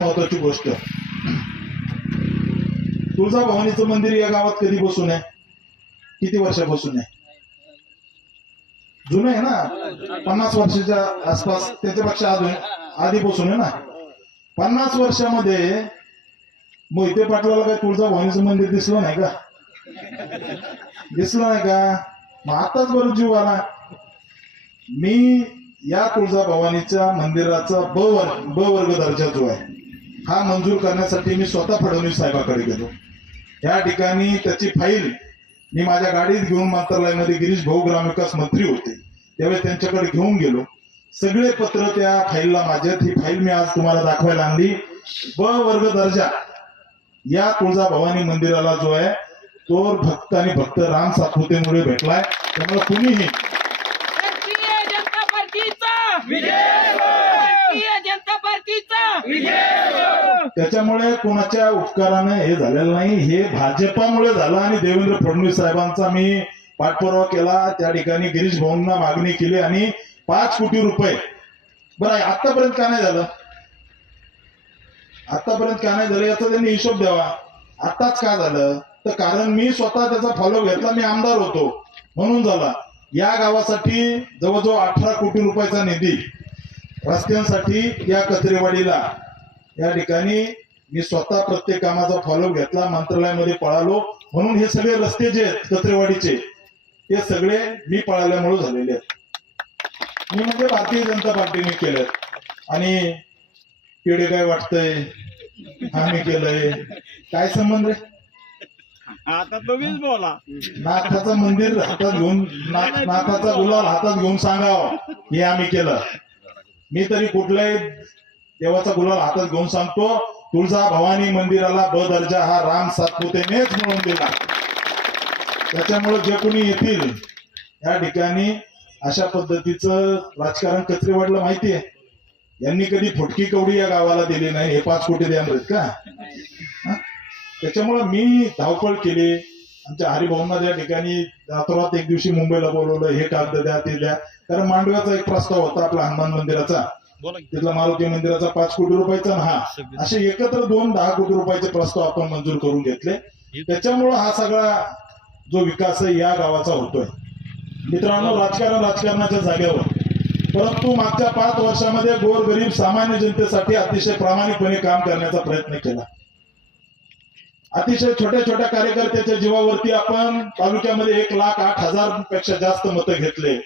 महत्वाची गोष्ट. तुळजाभवानीचं मंदिर या गावात कधी बसून आहे? किती वर्षापासून आहे? जुनं आहे ना? पन्नास वर्षाच्या आसपास त्याच्यापेक्षा आधी आधीपासून आहे ना? पन्नास वर्षामध्ये मोहिते पाटलाला काय तुळजाभवानीचं मंदिर दिसलं नाही का? दिसलं नाही का? मग आताच बरं जीव आला. मी या तुळजाभवानीच्या मंदिराचा ब वर्ग ब वर्ग दर्जा जो आहे हा मंजूर करण्यासाठी मी स्वतः फडणवीस साहेबाकडे गेलो. या ठिकाणी त्याची फाईल मी माझ्या गाडीत घेऊन मंत्रालयामध्ये गिरीश भाऊ ग्रामविकास मंत्री होते. त्यावेळी त्यांच्याकडे घेऊन गेलो. सगळे पत्र त्या फाईलला माझ्यात. ही फाईल मी आज तुम्हाला दाखवायला आणली. ब वर्ग दर्जा. या तुळजाभवानी मंदिराला जो आहे तो भक्त आणि भक्त राम सातपुतेमुळे भेटलाय. त्यामुळे कुणीही भारतीय जनता पार्टीचा भारतीय जनता पार्टीचा त्याच्यामुळे कोणाच्या उपकाराने हे झालेलं नाही. हे भाजपामुळे झालं आणि देवेंद्र फडणवीस साहेबांचा मी पाठपुरावा केला. त्या ठिकाणी गिरीश भाऊंना मागणी केली आणि पाच कोटी रुपये. बरं आतापर्यंत का नाही झालं? आतापर्यंत का नाही झालं याचा त्यांनी हिशोब द्यावा. आताच का झालं? तर कारण मी स्वतः त्याचा फॉलो घेतला. मी आमदार होतो. म्हणून झाला. या गावासाठी जवळजवळ अठरा कोटी रुपयाचा निधी रस्त्यांसाठी या कचरेवाडीला. या ठिकाणी मी स्वतः प्रत्येक कामाचा फॉलो घेतला मंत्रालयामध्ये पळालो. म्हणून हे सगळे रस्ते जे आहेत कचरेवाडीचे ते सगळे मी पळाल्यामुळे झालेले आहेत. मी म्हणजे भारतीय जनता पार्टीने केलेत आणि पिढे काय वाटतंय? आम्ही केलंय. काय संबंध रे आता तुम्हीच बोला. नाथाचं मंदिर हातात घेऊन नाथ नाथाचा गुलाल हातात घेऊन सांगावं हे आम्ही केलं. मी तरी कुठल्याही देवाचा गुलाल हातात घेऊन सांगतो तुळजा भवानी मंदिराला ब दर्जा हा राम सातपुतेनेच मिळवून दिला. त्याच्यामुळे जे कोणी येतील या ठिकाणी अशा पद्धतीचं राजकारण कचरेवाडला माहिती आहे. यांनी कधी फुटकी कवडी या गावाला दिली नाही हे पाच कोटी द्या का? हा? त्याच्यामुळं मी धावपळ केली. आमच्या हरिभाऊंना त्या ठिकाणी रातोरात एक दिवशी मुंबईला बोलवलं हे कागद द्या ते द्या. कारण मांडव्याचा एक प्रस्ताव होता आपला हनुमान मंदिराचा. तिथला मारुती मंदिराचा पाच कोटी रुपयाचा हा. असे एकत्र दोन दहा कोटी रुपयाचे प्रस्ताव आपण मंजूर करून घेतले. त्याच्यामुळं हा सगळा जो विकास आहे या गावाचा होतोय. मित्रांनो राजकारण राजकारणाच्या जागेवर. परंतु मागच्या पाच वर्षामध्ये गोरगरीब सामान्य जनतेसाठी अतिशय प्रामाणिकपणे काम करण्याचा प्रयत्न केला. अतिशय छोट्या छोट्या कार्यकर्त्याच्या जीवावरती आपण तालुक्यामध्ये एक लाख आठ हजारपेक्षा जास्त मतं घेतले.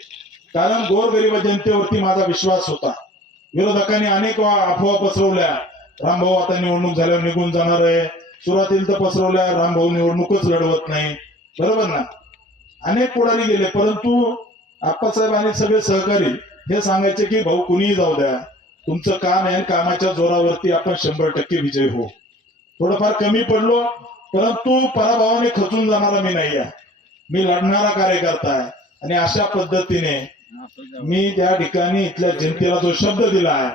कारण गोरगरीब जनतेवरती माझा विश्वास होता. विरोधकांनी अनेक अफवा पसरवल्या. रामभाऊ आता निवडणूक झाल्यावर निघून जाणार आहे. सुरुवातीला तर पसरवल्या रामभाऊ निवडणूकच लढवत नाही. बरोबर ना? अनेक पुढारी गेले परंतु आप्पासाहेब आणि सगळे सहकारी हे सांगायचे की भाऊ कुणीही जाऊ द्या. तुमचं काम आहे कामाच्या जोरावरती आपण शंभर टक्के विजय हो थोडंफार कमी पडलो परंतु पराभवाने खचून जाणारा मी नाही आहे मी लढणारा कार्यकर्ता आहे आणि अशा पद्धतीने मी त्या ठिकाणी इथल्या जनतेला जो शब्द दिला आहे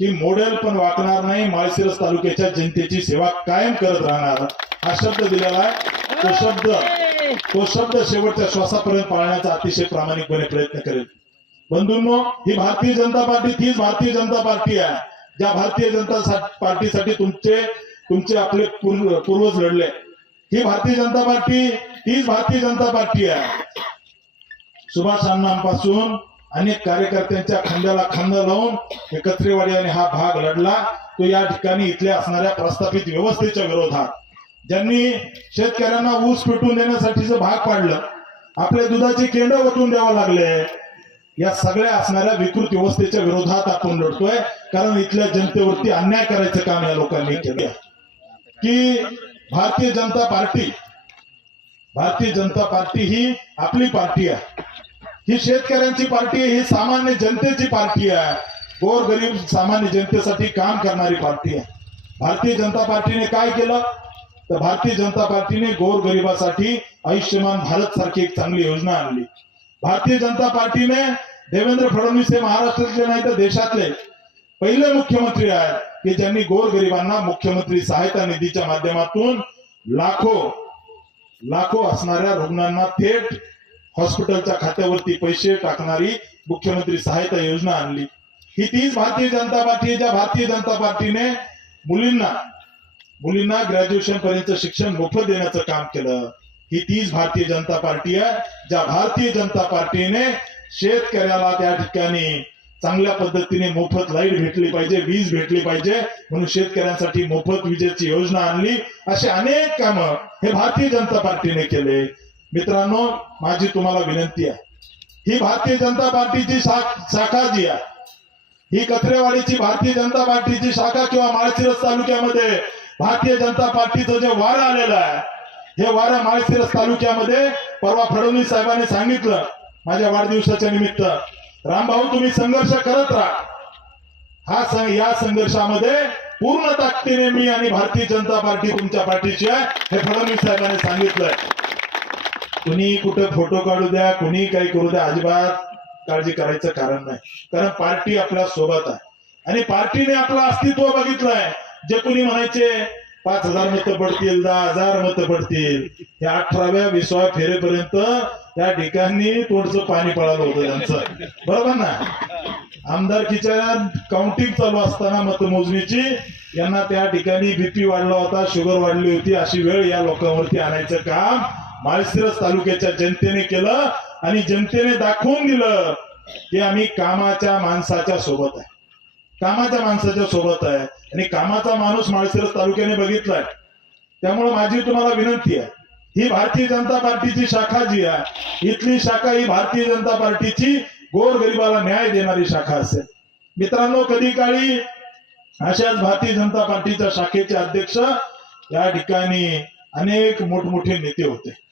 की मोडेल पण वाकणार नाही माळशिरस तालुक्याच्या जनतेची सेवा कायम करत राहणार हा शब्द दिलेला आहे. तो शब्द तो शब्द शेवटच्या श्वासापर्यंत पाळण्याचा अतिशय प्रामाणिकपणे प्रयत्न करेल. बंधूंनो ही भारतीय जनता पार्टी तीच भारतीय जनता पार्टी आहे. ज्या भारतीय जनता पार्टीसाठी तुमचे तुमचे आपले पूर्व- पूर्वज लढले ही भारतीय जनता पार्टी हीच भारतीय जनता पार्टी आहे. सुभाष अण्णांपासून अनेक कार्यकर्त्यांच्या खांद्याला खांदा लावून एकत्रेवाड्याने हा भाग लढला. तो या ठिकाणी इथल्या असणाऱ्या प्रस्थापित व्यवस्थेच्या विरोधात. ज्यांनी शेतकऱ्यांना ऊस पेटून देण्यासाठीचं भाग पाडलं आपल्या दुधाची केंद्र वटून द्यावं लागले. या सगळ्या असणाऱ्या विकृत व्यवस्थेच्या विरोधात आपण लढतोय. कारण इथल्या जनतेवरती अन्याय करायचं काम या लोकांनी केलं की भारतीय जनता पार्टी, भारतीय जनता पार्टी ही आपली पार्टी आहे. ही शेतकऱ्यांची पार्टी आहे, ही सामान्य जनतेची पार्टी आहे. गोर गरीब सामान्य जनतेसाठी काम करणारी पार्टी आहे. भारतीय जनता पार्टीने काय केलं? तर भारतीय जनता पार्टीने गोर गरिबासाठी आयुष्यमान भारत सारखी एक चांगली योजना आणली. भारतीय जनता पार्टीने देवेंद्र फडणवीस हे महाराष्ट्रातले नाही तर देशातले पहिले मुख्यमंत्री आहेत. की ज्यांनी गोरगरिबांना मुख्यमंत्री सहायता निधीच्या माध्यमातून लाखो लाखो असणाऱ्या रुग्णांना थेट हॉस्पिटलच्या खात्यावरती पैसे टाकणारी मुख्यमंत्री सहायता योजना आणली. ही तीच भारतीय जनता पार्टी ज्या भारतीय जनता पार्टीने मुलींना मुलींना ग्रॅज्युएशन पर्यंत शिक्षण मोफत देण्याचं काम केलं. ही तीच भारतीय जनता पार्टी आहे ज्या भारतीय जनता पार्टीने शेतकऱ्याला त्या ठिकाणी चांगल्या पद्धतीने मोफत लाइट भेटली पाहिजे वीज भेटली पाहिजे. म्हणून शेतकऱ्यांसाठी मोफत विजेची योजना आणली. असे अनेक कामं हे भारतीय जनता पार्टीने केले. मित्रांनो माझी तुम्हाला विनंती आहे. ही भारतीय जनता पार्टीची शाखा जी आहे ही कत्रेवाडीची भारतीय जनता पार्टीची शाखा किंवा माळशिरस तालुक्यामध्ये भारतीय जनता पार्टीचं जे वार आलेलं आहे हे वारं माळशिरस तालुक्यामध्ये परवा फडणवीस साहेबांनी सांगितलं माझ्या वाढदिवसाच्या निमित्त. रामभाऊ तुम्ही संघर्ष करत राहा. हा या संघर्षामध्ये पूर्ण ताकदीने मी आणि भारतीय जनता पार्टी तुमच्या पाठीची आहे. हे फडणवीस साहेबांनी सांगितलंय. कुणी कुठे फोटो काढू द्या कुणी काही करू द्या अजिबात काळजी करायचं कारण नाही. कारण पार्टी आपल्यासोबत आहे. आणि पार्टीने आपलं अस्तित्व बघितलंय. जे कुणी म्हणायचे पाच हजार मतं पडतील दहा हजार मतं पडतील. या अठराव्या विसाव्या फेरेपर्यंत त्या ठिकाणी थोडस पाणी पळालं होतं त्यांचं. बरोबर ना? आमदारकीच्या काउंटिंग चालू असताना मतमोजणीची यांना त्या ठिकाणी बीपी वाढला होता शुगर वाढली होती अशी वेळ या लोकांवरती आणायचं काम माळशिरस तालुक्याच्या जनतेने केलं आणि जनतेने दाखवून दिलं की आम्ही कामाच्या माणसाच्या सोबत आहे. कामाच्या माणसाच्या सोबत आहे. आणि कामाचा माणूस माळशिरस तालुक्याने बघितलाय. त्यामुळे माझी तुम्हाला विनंती आहे. ही भारतीय जनता पार्टीची शाखा जी आहे इथली शाखा ही भारतीय जनता पार्टीची गोरगरिबाला न्याय देणारी शाखा असेल. मित्रांनो कधी काळी अशाच भारतीय जनता पार्टीच्या शाखेचे अध्यक्ष या ठिकाणी अनेक मोठमोठे नेते होते.